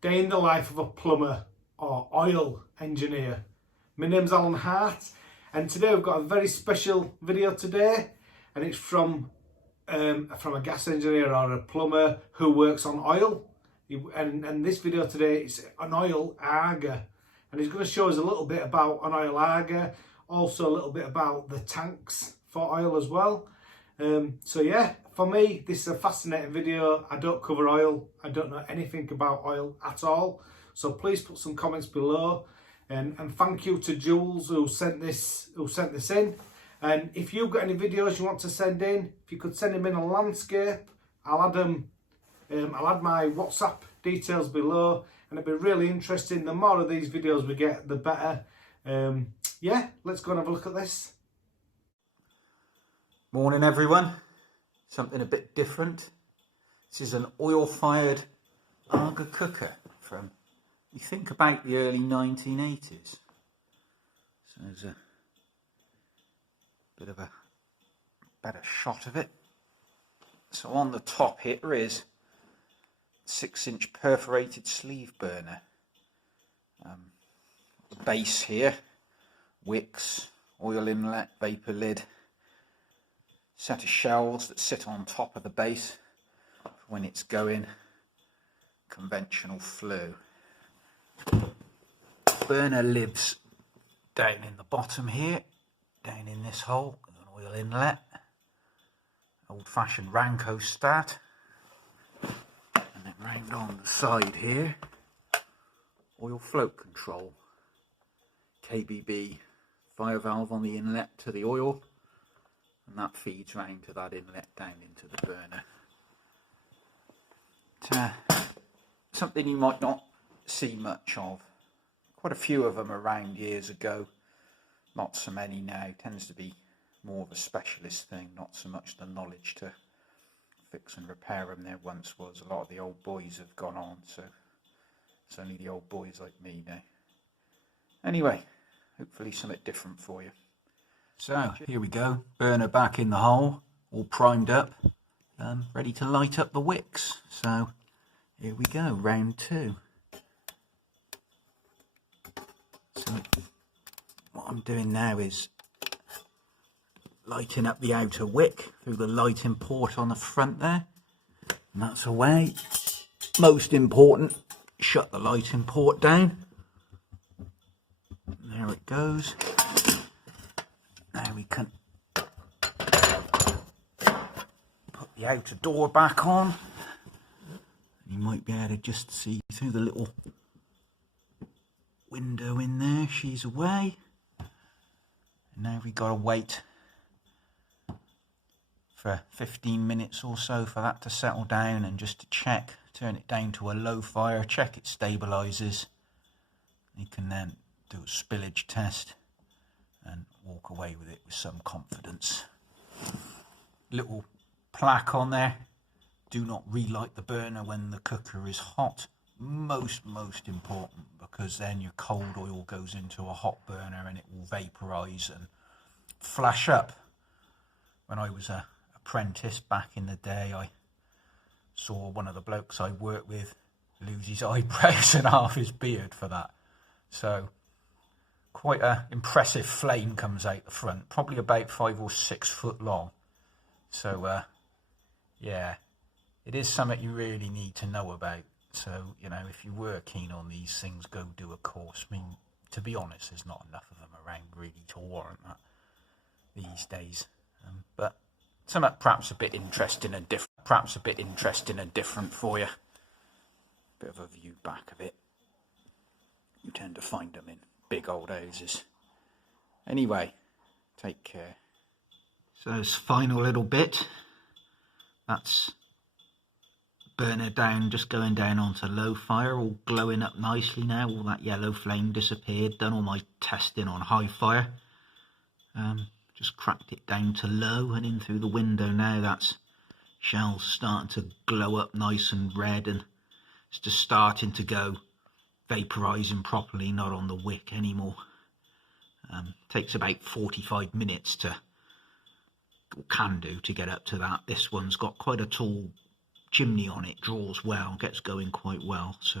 Day in the life of a plumber or oil engineer. My name's Alan Hart, and today we've got a very special video today, and it's from a gas engineer or a plumber who works on oil. And this video today is an Oil AGA, and he's going to show us a little bit about an Oil AGA, also a little bit about the tanks for oil as well. So yeah, for me, this is a fascinating video. I don't cover oil. I don't know anything about oil at all. So please put some comments below. And thank you to Jules who sent this in. And if you've got any videos you want to send in, if you could send them in a landscape, I'll add them. I'll add my WhatsApp details below, and it'll be really interesting. The more of these videos we get, the better. Yeah, let's go and have a look at this. Morning everyone, something a bit different. This is an oil-fired AGA cooker from, you think about the early 1980s. So there's a bit of a better shot of it. So on the top here is 6-inch perforated sleeve burner. The base here, wicks, oil inlet, vapour lid. Set of shelves that sit on top of the base when it's going conventional flue. Burner lives down in the bottom here, down in this hole, with an oil inlet, old-fashioned Ranco start, and then round on the side here, oil float control, KBB fire valve on the inlet to the oil. And that feeds round to that inlet down into the burner. Something you might not see much of. Quite a few of them around years ago. Not so many now. Tends to be more of a specialist thing. Not so much the knowledge to fix and repair them there once was. A lot of the old boys have gone on. So it's only the old boys like me now. Anyway, hopefully something different for you. So here we go, burner back in the hole, all primed up, ready to light up the wicks. So here we go, round two. So what I'm doing now is lighting up the outer wick through the lighting port on the front there. And that's away. Most important, shut the lighting port down. And there it goes. Now we can put the outer door back on. You might be able to just see through the little window in there. She's away. And now we got to wait for 15 minutes or so for that to settle down, and just to check, turn it down to a low fire, check it stabilises. You can then do a spillage test and walk away with it with some confidence. Little plaque on there: do not relight the burner when the cooker is hot. Most important, because then your cold oil goes into a hot burner and it will vaporise and flash up. When I was an apprentice back in the day, I saw one of the blokes I worked with lose his eyebrows and half his beard for that. So quite an impressive flame comes out the front, probably about 5 or 6 foot long. So yeah, it is something you really need to know about. So, you know, if you were keen on these things, go do a course. I mean, to be honest, there's not enough of them around really to warrant that these days. But something perhaps a bit interesting and different, for you. Bit of a view back of it. You tend to find them in big old houses. Anyway, take care. So this final little bit, that's burner down, just going down onto low fire, all glowing up nicely now. All that yellow flame disappeared. Done all my testing on high fire. Just cracked it down to low, and in through the window now, that's shells starting to glow up nice and red, and it's just starting to go vaporising properly, not on the wick anymore. Takes about 45 minutes to, or can do, to get up to that. This one's got quite a tall chimney on it, draws well, gets going quite well, so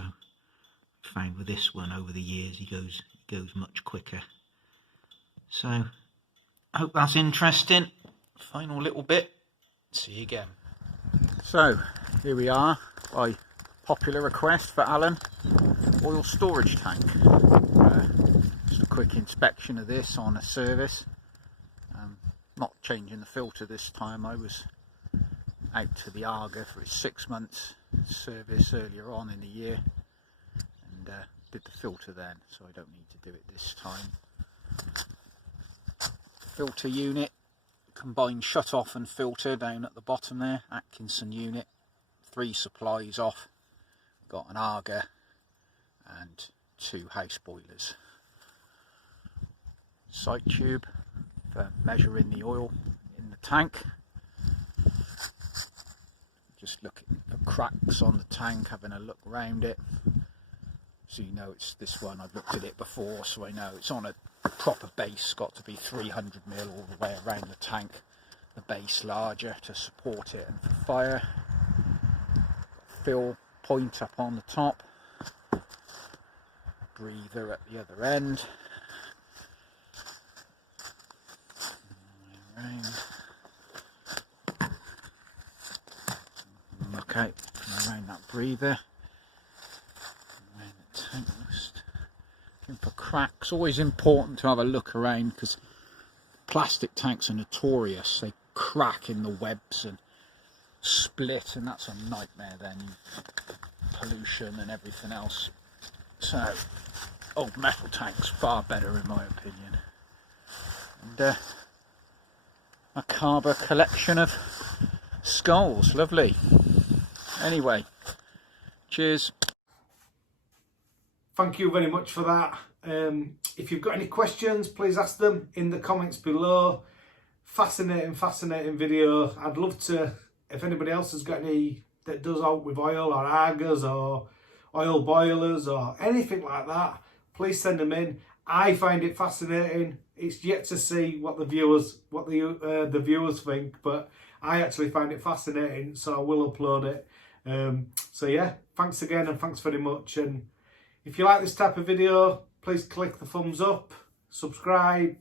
found with this one over the years he goes much quicker. So I hope that's interesting. Final little bit. See you again. So here we are, by popular request for Alan, oil storage tank. Just a quick inspection of this on a service. Not changing the filter this time. I was out to the AGA for his 6 months service earlier on in the year and did the filter then, so I don't need to do it this time. Filter unit, combined shut off and filter down at the bottom there, Atkinson unit, 3 supplies off, got an AGA and 2 house boilers. Sight tube for measuring the oil in the tank. Just looking for cracks on the tank, having a look around it. So you know it's this one, I've looked at it before, so I know it's on a proper base, got to be 300mm all the way around the tank. The base larger to support it and for fire. Fill point up on the top. Breather at the other end. Around. Look out around that breather. Around the tank, just looking for cracks. Always important to have a look around because plastic tanks are notorious. They crack in the webs and split, and that's a nightmare then. Pollution and everything else. So old metal tanks far better in my opinion. And macabre collection of skulls, lovely. Anyway, cheers. Thank you very much for that. If you've got any questions, please ask them in the comments below. Fascinating video. I'd love to, if anybody else has got any that does out with oil or AGAs or oil boilers or anything like that, please send them in. I find it fascinating. It's yet to see what the viewers think, but I actually find it fascinating, so I will upload it. So yeah, thanks again and thanks very much. And if you like this type of video, please click the thumbs up, subscribe,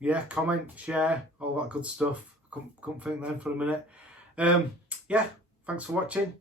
yeah, comment, share, all that good stuff. Couldn't think then for a minute. Yeah, thanks for watching.